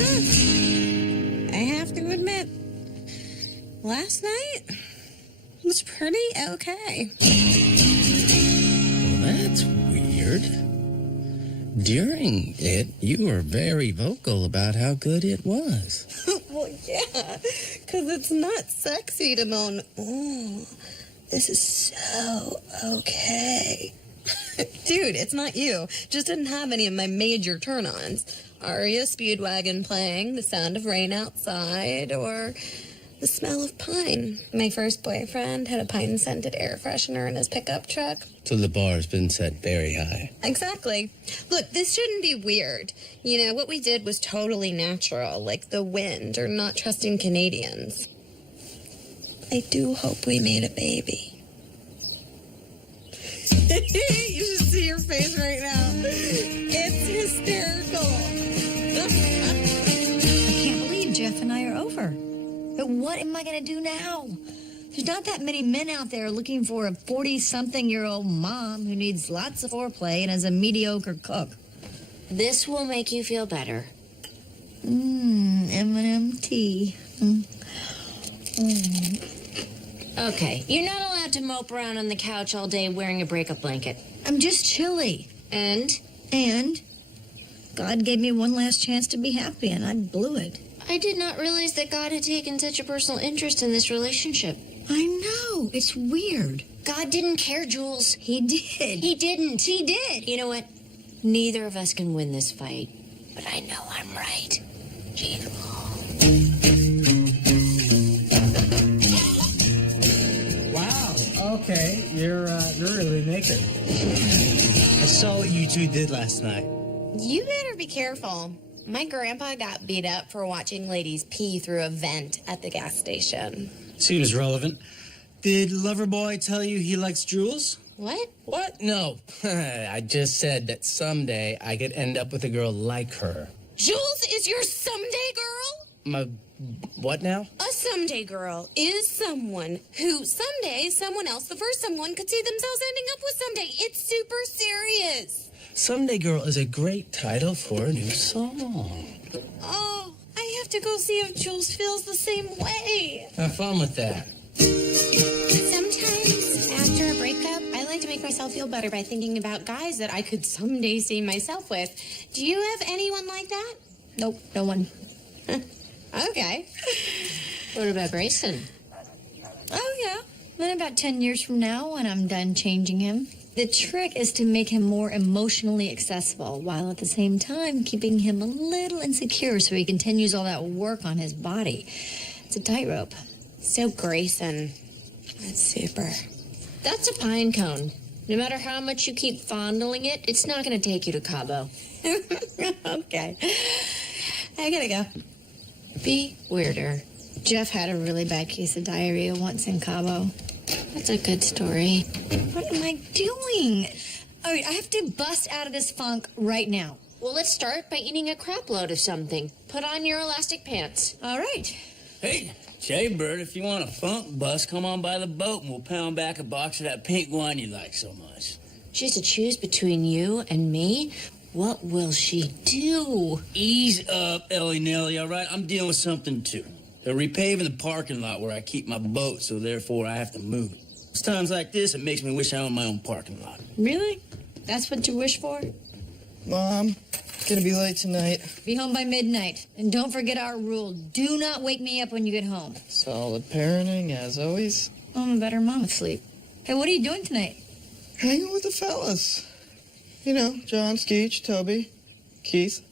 I have to admit, last night was pretty okay. Well, that's weird. During it, you were very vocal about how good it was. Well, yeah, because it's not sexy to moan, oh, this is so okay. Dude, it's not you. Just didn't have any of my major turn-ons. Aria Speedwagon playing, the sound of rain outside, or the smell of pine. My first boyfriend had a pine-scented air freshener in his pickup truck. So the bar's been set very high. Exactly. Look, this shouldn't be weird. You know, what we did was totally natural, like the wind or not trusting Canadians. I do hope we made a baby. You should see your face right now. It's hysterical. I can't believe Jeff and I are over. But what am I going to do now? There's not that many men out there looking for a 40-something-year-old mom who needs lots of foreplay and is a mediocre cook. This will make you feel better. M&M tea. Okay, you're not allowed to mope around on the couch all day wearing a breakup blanket. I'm just chilly. And? And God gave me one last chance to be happy, and I blew it. I did not realize that God had taken such a personal interest in this relationship. I know. It's weird. God didn't care, Jules. He did. He didn't. He did. You know what? Neither of us can win this fight. But I know I'm right. Wow. Okay. You're really naked. I saw what you two did last night. You better be careful. My grandpa got beat up for watching ladies pee through a vent at the gas station. Seems relevant. Did Loverboy tell you he likes Jules? What? What? No. I just said that someday I could end up with a girl like her. Jules is your someday girl? My... what now? A someday girl is someone who someday someone else, the first someone, could see themselves ending up with someday. It's super serious. Someday Girl is a great title for a new song. Oh, I have to go see if Jules feels the same way. Have fun with that. Sometimes after a breakup, I like to make myself feel better by thinking about guys that I could someday see myself with. Do you have anyone like that? Nope, no one. Okay. What about Grayson? Oh, yeah. Then about 10 years from now, when I'm done changing him, the trick is to make him more emotionally accessible, while at the same time keeping him a little insecure so he continues all that work on his body. It's a tightrope. So Grayson. That's super. That's a pine cone. No matter how much you keep fondling it, it's not going to take you to Cabo. Okay. I gotta go. Be weirder. Jeff had a really bad case of diarrhea once in Cabo. That's a good story. What am I doing? All right, I have to bust out of this funk right now. Well, let's start by eating a crap load of something. Put on your elastic pants. All right. Hey, Jaybird, if you want a funk bust, come on by the boat and we'll pound back a box of that pink wine you like so much. She has to choose between you and me. What will she do? Ease up, Ellie Nelly, all right? I'm dealing with something, too. They're repaving the parking lot where I keep my boat, so therefore I have to move it. It's times like this it makes me wish I owned my own parking lot. Really? That's what you wish for? Mom, gonna be late tonight. Be home by midnight. And don't forget our rule. Do not wake me up when you get home. Solid parenting, as always. I'm a better mom asleep. Hey, what are you doing tonight? Hanging with the fellas. You know, John, Skeech, Toby, Keith.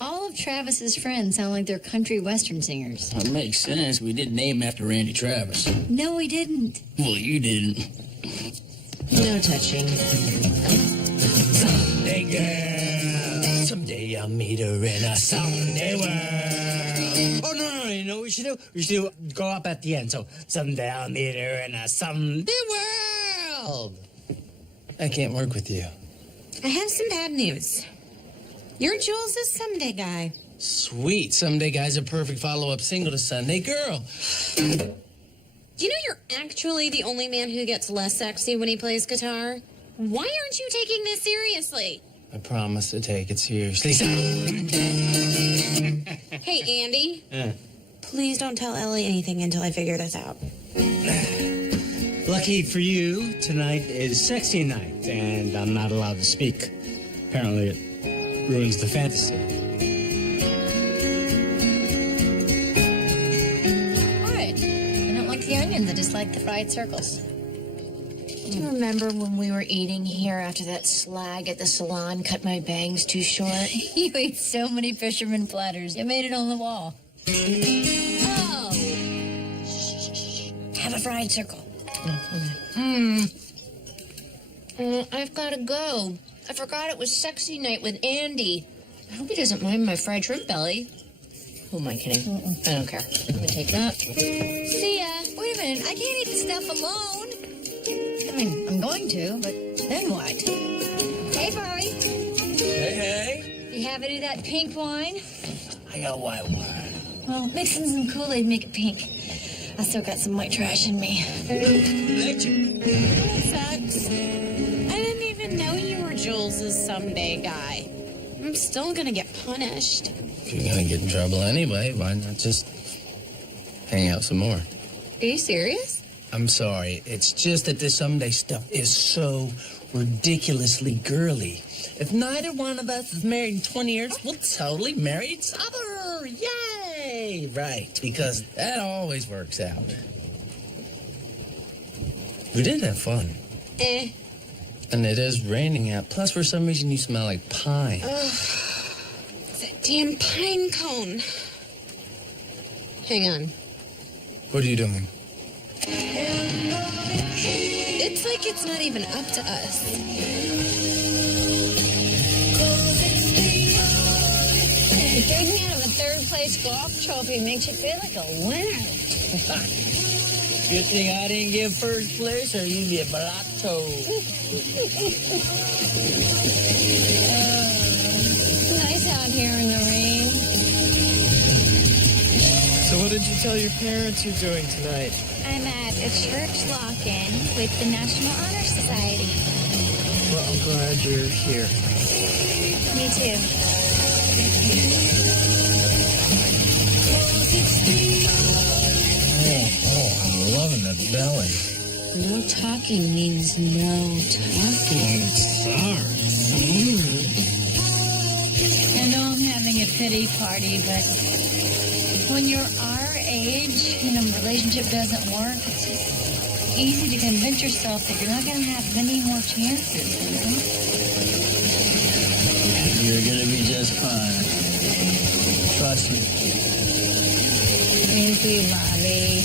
All of Travis's friends sound like they're country western singers. That makes sense. We did name him after Randy Travis. No, we didn't. Well, you didn't. No touching. Someday girl, someday I'll meet her in a someday world. Oh, no, you know what we should do? We should go up at the end. So, someday I'll meet her in a someday world. I can't work with you. I have some bad news. You're Jules' someday guy. Sweet. Someday Guy's a perfect follow-up single to Sunday Girl. Do you know you're actually the only man who gets less sexy when he plays guitar? Why aren't you taking this seriously? I promise to take it seriously. Hey, Andy. Please don't tell Ellie anything until I figure this out. Lucky for you, tonight is sexy night, and I'm not allowed to speak. Apparently, it ruins the fantasy. What? I don't like the onions. I just like the fried circles. Do you remember when we were eating here after that slag at the salon cut my bangs too short? You ate so many fisherman platters. You made it on the wall. Oh. Have a fried circle. I've got to go. I forgot it was sexy night with Andy. I hope he doesn't mind my fried shrimp belly. Who am I kidding? I don't care. I'm gonna take that. See ya. Wait a minute. I can't eat the stuff alone. I mean, I'm going to, but then what? Hey, Bobby. Hey. You have any of that pink wine? I got white wine. Well, mix in some Kool-Aid, make it pink. I still got some white trash in me. Sucks. I didn't even know you were Jules's someday guy. I'm still gonna get punished. If you're gonna get in trouble anyway, why not just hang out some more? Are you serious? I'm sorry. It's just that this someday stuff is so ridiculously girly. If neither one of us is married in 20 years, we'll totally marry each other. Yay! Right, because that always works out. We did have fun. And it is raining out. Plus, for some reason, you smell like pine. It's that damn pine cone. Hang on. What are you doing? It's like it's not even up to us. Taking out of a third-place golf trophy makes you feel like a winner. Good thing I didn't get first place, or you'd be a blotto. Nice out here in the rain. So what did you tell your parents you're doing tonight? I'm at a church lock-in with the National Honor Society. Well, I'm glad you're here. Me too. I'm loving the belly. No talking means no talking. Sorry. I know I'm having a pity party, but when you're our age and a relationship doesn't work, it's just easy to convince yourself that you're not going to have many more chances, you know? You're gonna be just fine. Trust me. Thank you, Bobby.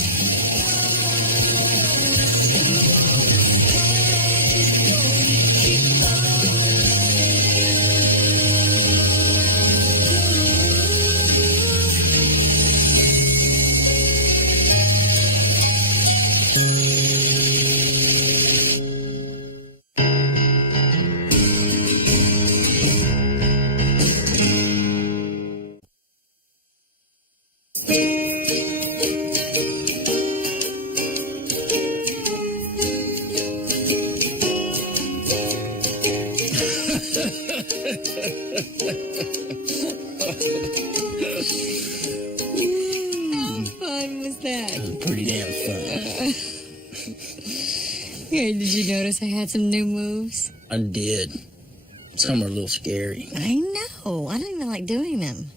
How fun was that? Pretty damn fun. Hey, did you notice I had some new moves? I did. Some are a little scary. I know. I don't even like doing them.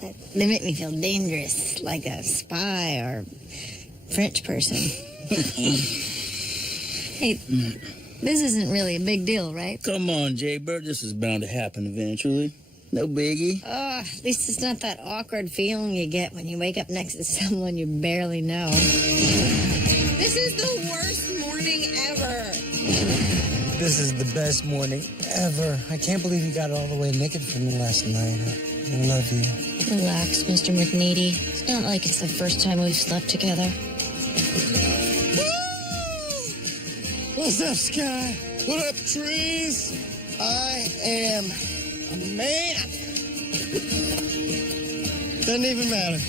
But they make me feel dangerous, like a spy or French person. Hey, this isn't really a big deal, right? Come on, Jaybird. This is bound to happen eventually. No biggie. At least it's not that awkward feeling you get when you wake up next to someone you barely know. This is the worst morning ever. This is the best morning ever. I can't believe you got all the way naked for me last night. I love you. Relax, Mr. McNeedy. It's not like it's the first time we've slept together. What's up, Sky? What up, trees? I am a man. Doesn't even matter.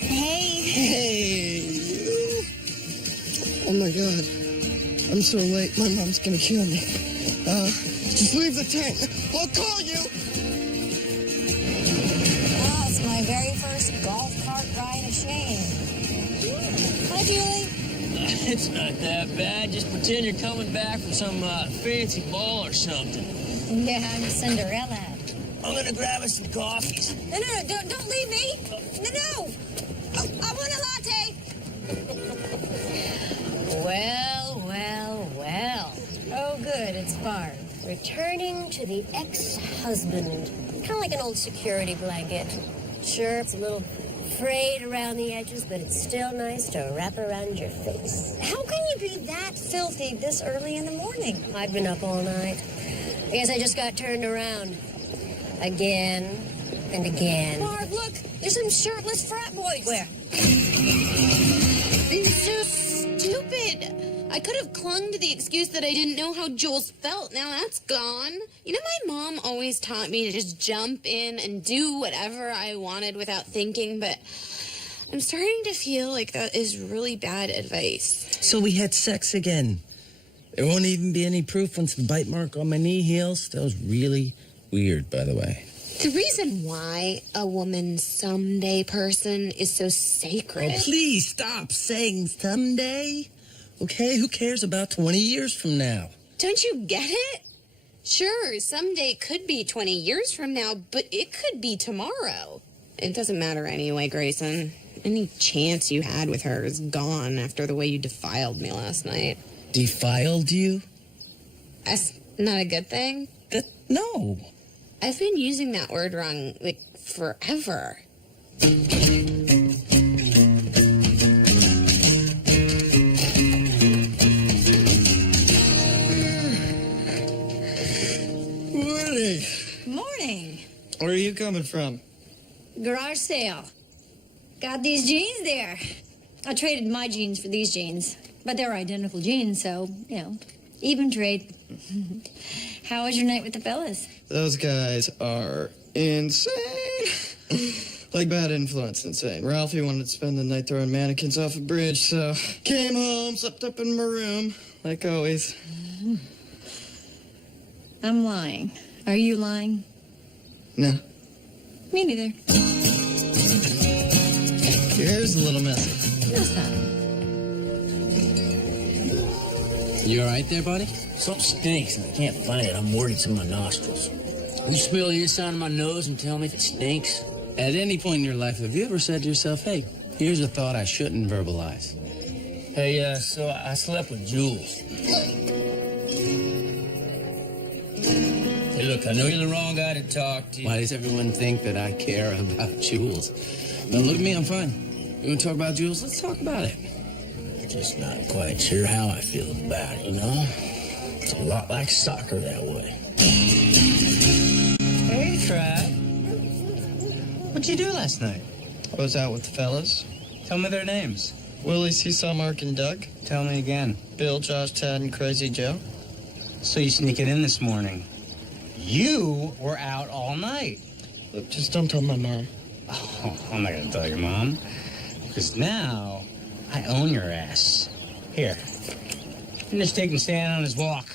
Hey. Hey, you. Oh, my God. I'm so late. My mom's gonna kill me. Just leave the tank. I'll call you. Oh, it's my very first golf cart ride of shame. Hi, Julie. It's not that bad. Just pretend you're coming back from some fancy ball or something. Yeah, I'm Cinderella. I'm gonna grab us some coffees. No, don't leave me. No. Oh, I want a latte. Well. Oh, good, it's Barb. Returning to the ex-husband. Kind of like an old security blanket. Sure, it's a little frayed around the edges, but it's still nice to wrap around your face. How can you be that filthy this early in the morning? I've been up all night. I guess I just got turned around. Again and again. Barb, look! There's some shirtless frat boys. Where? It's so stupid. I could have clung to the excuse that I didn't know how Jules felt. Now that's gone. You know, my mom always taught me to just jump in and do whatever I wanted without thinking, but I'm starting to feel like that is really bad advice. So we had sex again. There won't even be any proof once the bite mark on my knee heals. That was really weird, by the way. The reason why a woman someday person is so sacred. Oh, please stop saying someday. Okay, who cares about 20 years from now? Don't you get it? Sure, someday could be 20 years from now, but it could be tomorrow. It doesn't matter anyway, Grayson. Any chance you had with her is gone after the way you defiled me last night. Defiled you? That's not a good thing. No. I've been using that word wrong, like, forever. Morning. Morning. Where are you coming from? Garage sale. Got these jeans there. I traded my jeans for these jeans, but they're identical jeans, so, even trade. How was your night with the fellas? Those guys are insane. Like bad influence insane. Ralphie wanted to spend the night throwing mannequins off a bridge, so came home, slept up in my room, like always. I'm lying. Are you lying? No. Me neither. Your hair's a little messy. No, it's not. You all right there, buddy? Something stinks and I can't find it. I'm worried it's in my nostrils. Will you smell the inside of my nose and tell me if it stinks? At any point in your life, have you ever said to yourself, hey, here's a thought I shouldn't verbalize? Hey, so I slept with Jules. Hey, look, I know you're the wrong guy to talk to. Why does everyone think that I care about Jules? Now, look at me, I'm fine. You want to talk about Jules? Let's talk about it. Just not quite sure how I feel about it, you know? It's a lot like soccer that way. Hey, Trav. What'd you do last night? I was out with the fellas. Tell me their names. Willie, Seesaw, Mark, and Doug. Tell me again. Bill, Josh, Tad, and Crazy Joe. So you sneak it in this morning. You were out all night. Look, just don't tell my mom. Oh, I'm not gonna tell your mom. Because now, I own your ass. Here. Finish taking Stan on his walk.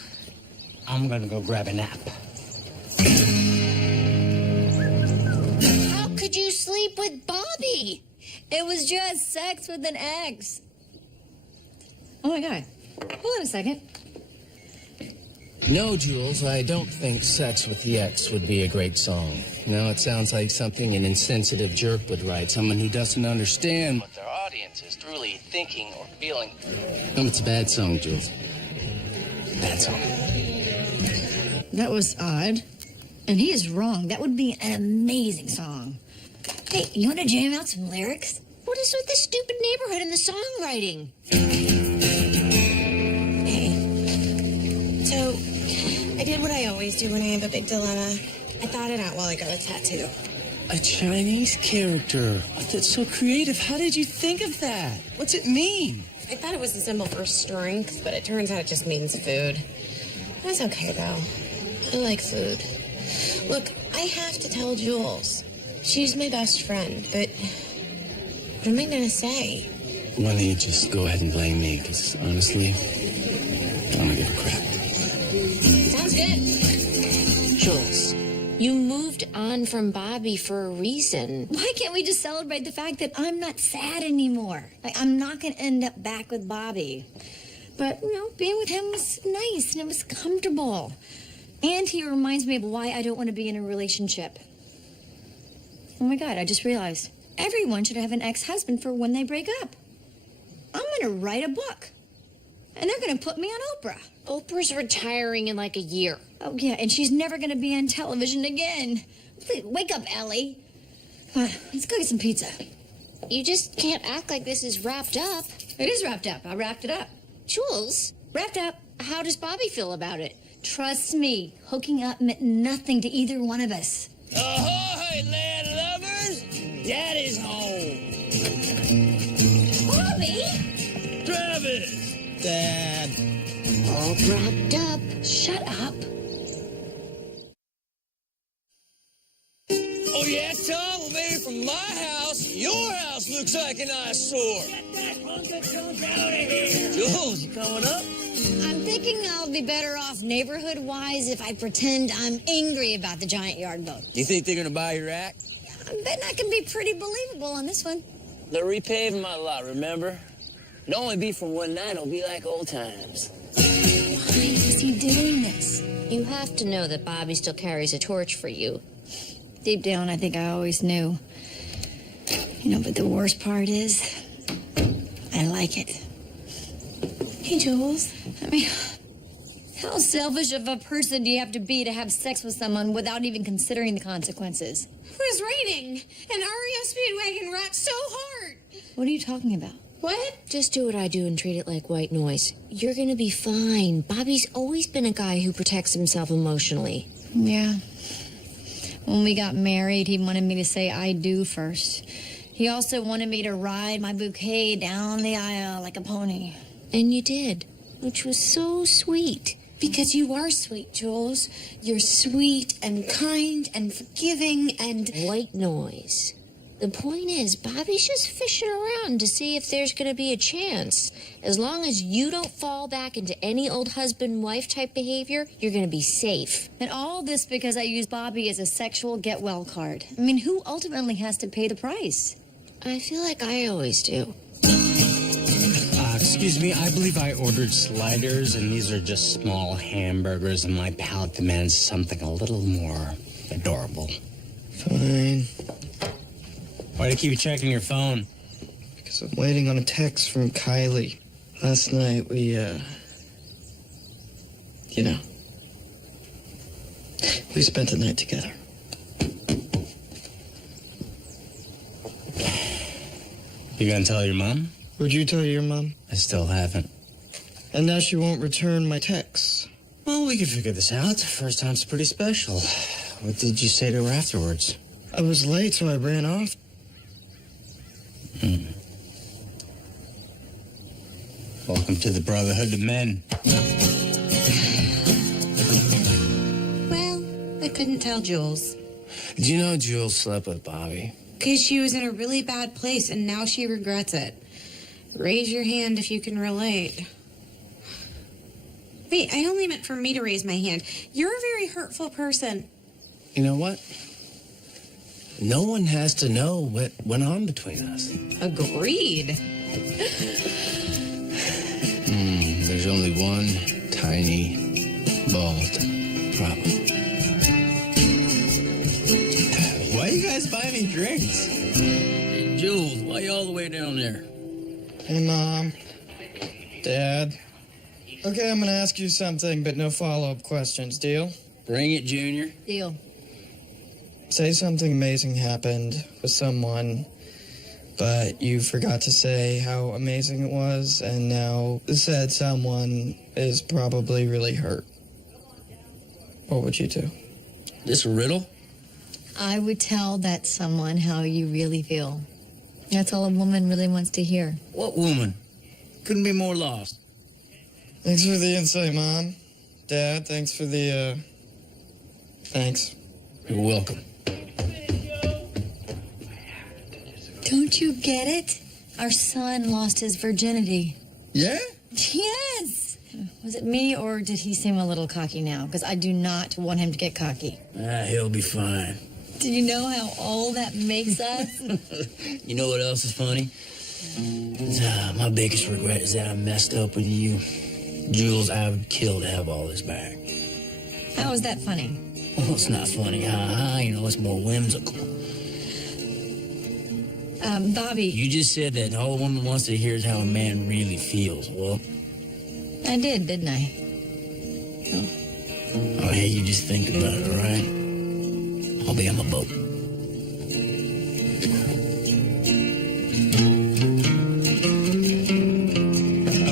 I'm gonna go grab a nap. How could you sleep with Bobby? It was just sex with an ex. Oh my God. Hold on a second. No, Jules, I don't think Sex with the Ex would be a great song. No, it sounds like something an insensitive jerk would write, someone who doesn't understand what their audience is truly thinking or feeling. No, it's a bad song, Jules. Bad song. That was odd. And he is wrong. That would be an amazing song. Hey, you want to jam out some lyrics? What is with this stupid neighborhood and the songwriting? Hey. So, I did what I always do when I have a big dilemma. I thought it out while I got a tattoo. A Chinese character. Oh, that's so creative. How did you think of that? What's it mean? I thought it was a symbol for strength, but it turns out it just means food. That's okay, though. I like food. Look, I have to tell Jules. She's my best friend, but what am I gonna say? Why don't you just go ahead and blame me? Because honestly, I don't give a crap. Sounds good. Jules, on from Bobby for a reason. Why can't we just celebrate the fact that I'm not sad anymore? Like, I'm not going to end up back with Bobby. But, being with him was nice and it was comfortable. And he reminds me of why I don't want to be in a relationship. Oh my God, I just realized. Everyone should have an ex-husband for when they break up. I'm going to write a book. And they're going to put me on Oprah. Oprah's retiring in like a year. Oh, yeah, and she's never going to be on television again. Please, wake up, Ellie. Come on, let's go get some pizza. You just can't act like this is wrapped up. It is wrapped up. I wrapped it up. Jules, Wrapped up. how does Bobby feel about it? Trust me, hooking up meant nothing to either one of us. Ahoy, land lovers! Daddy's home. Bobby! Travis! Dad. All wrapped up. Shut up. Oh, yeah, Tom? Well, maybe from my house, your house looks like an eyesore. Get that hunk of junk out of here. Jules, you coming up? I'm thinking I'll be better off neighborhood-wise if I pretend I'm angry about the giant yard vote. You think they're going to buy your act? I'm betting I can be pretty believable on this one. They're repaving my lot, remember? It'll only be for one night. It'll be like old times. Why is he doing this? You have to know that Bobby still carries a torch for you. Deep down, I think I always knew. But the worst part is, I like it. Hey, Jules. I mean, how selfish of a person do you have to have sex with someone without even considering the consequences? It was raining, and REO Speedwagon rocked so hard. What are you talking about? What? Just do what I do and treat it like white noise. You're gonna be fine. Bobby's always been a guy who protects himself emotionally. Yeah. When we got married, he wanted me to say I do first. He also wanted me to ride my bouquet down the aisle like a pony. And you did, which was so sweet. Because you are sweet, Jules. You're sweet and kind and forgiving and... White noise. The point is, Bobby's just fishing around to see if there's going to be a chance. As long as you don't fall back into any old husband-wife type behavior, you're going to be safe. And all this because I use Bobby as a sexual get-well card. I mean, who ultimately has to pay the price? I feel like I always do. Excuse me, I believe I ordered sliders, and these are just small hamburgers, and my palate demands something a little more adorable. Fine. Why do you keep checking your phone? Because I'm waiting on a text from Kylie. Last night, we spent the night together. You gonna tell your mom? Would you tell your mom? I still haven't. And now she won't return my texts. Well, we can figure this out. First time's pretty special. What did you say to her afterwards? I was late, so I ran off. Welcome to the Brotherhood of Men. Well, I couldn't tell Jules. Do you know Jules slept with Bobby? Because she was in a really bad place, and now she regrets it. Raise your hand if you can relate. Wait, I only meant for me to raise my hand. You're a very hurtful person. You know what? No one has to know what went on between us. Agreed. There's only one tiny, bald problem. Why you guys buy me drinks? Hey, Jules, why you all the way down there? Hey, Mom. Dad. Okay, I'm gonna ask you something, but no follow-up questions. Deal? Bring it, Junior. Deal. Say something amazing happened with someone, but you forgot to say how amazing it was, and now said someone is probably really hurt. What would you do? This a riddle? I would tell that someone how you really feel. That's all a woman really wants to hear. What woman? Couldn't be more lost. Thanks for the insight, Mom. Dad, thanks for the, thanks. You're welcome. Don't you get it? Our son lost his virginity. Yeah? Yes! Was it me, or did he seem a little cocky now? Because I do not want him to get cocky. He'll be fine. Do you know how old that makes us? You know what else is funny? My biggest regret is that I messed up with you. Jules, I would kill to have all this back. How is that funny? Well, it's not funny, you know, it's more whimsical. Bobby. You just said that all a woman wants to hear is how a man really feels. Well, I did, didn't I? oh, hey, you just think about it, all right? I'll be on the boat.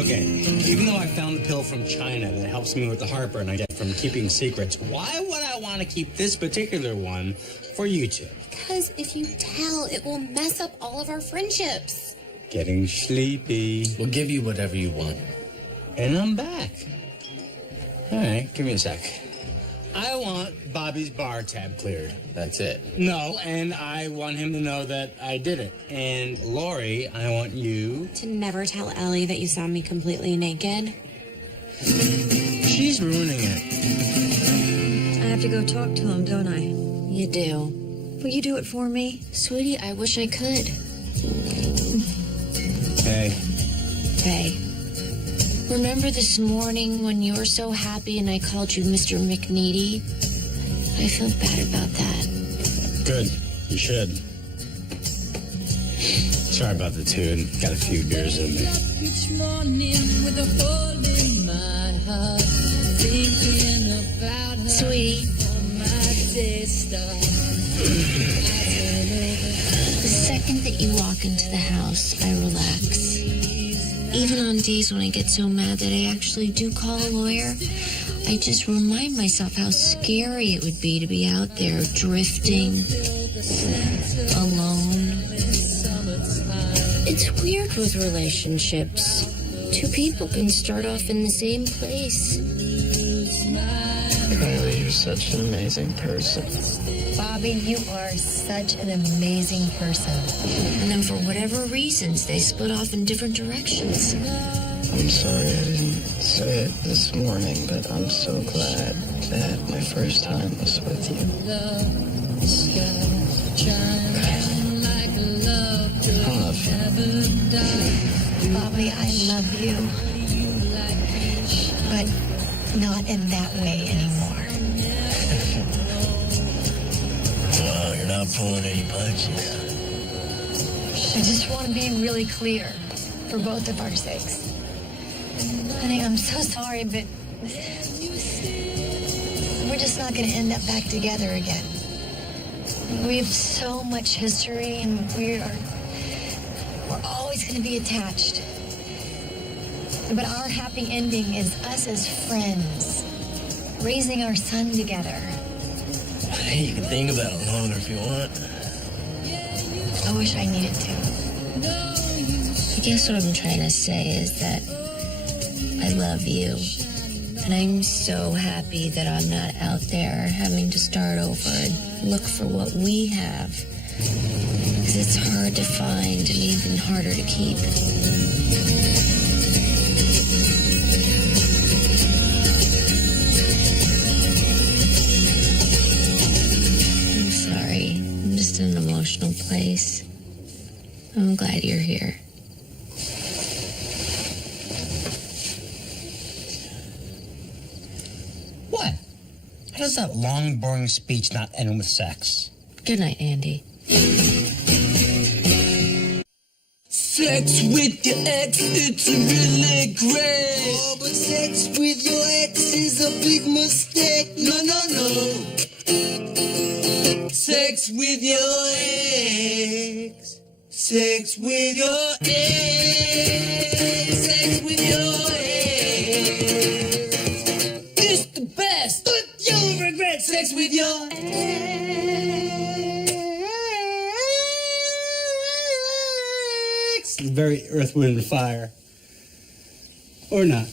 Okay, even though I found the pill from China that helps me with the heartburn I get from keeping secrets, why would I want to keep this particular one for you two? Because if you tell, it will mess up all of our friendships. Getting sleepy. We'll give you whatever you want. And I'm back. All right, give me a sec. I want Bobby's bar tab cleared. That's it. No, and I want him to know that I did it. And Lori, I want you... To never tell Ellie that you saw me completely naked. She's ruining it. I have to go talk to him, don't I? You do. Will you do it for me? Sweetie, I wish I could. Hey. Hey. Remember this morning when you were so happy and I called you Mr. McNeedy? I feel bad about that. Good. You should. Sorry about the tune. Got a few beers in me. Each morning with a hole in my heart, thinking about her. Sweetie. My day starts. The second that you walk into the house, I relax. Even on days when I get so mad that I actually do call a lawyer, I just remind myself how scary it would be to be out there drifting, alone. It's weird with relationships. Two people can start off in the same place. Kylie, you're such an amazing person. Bobby, you are such an amazing person. And then for whatever reasons, they split off in different directions. I'm sorry I didn't say it this morning, but I'm so glad that my first time was with you. I love you. Bobby, I love you. But not in that way anymore. Wow, you're not pulling any punches. I just want to be really clear for both of our sakes. Honey, I'm so sorry, but we're just not going to end up back together again. We have so much history, and we're always going to be attached. But our happy ending is us as friends, raising our son together. Hey, you can think about it longer if you want. I wish I needed to. I guess what I'm trying to say is that I love you. And I'm so happy that I'm not out there having to start over and look for what we have. Because it's hard to find and even harder to keep. I'm sorry. I'm just in an emotional place. I'm glad you're here. What? How does that long, boring speech not end with sex? Good night, Andy. Sex with your ex, it's really great. Oh, but sex with your ex is a big mistake. No, no, no. Sex with your ex. Sex with your ex. Sex with your ex. It's the best. But you'll regret sex with your ex. Very Earth, Wind, and Fire. Or not.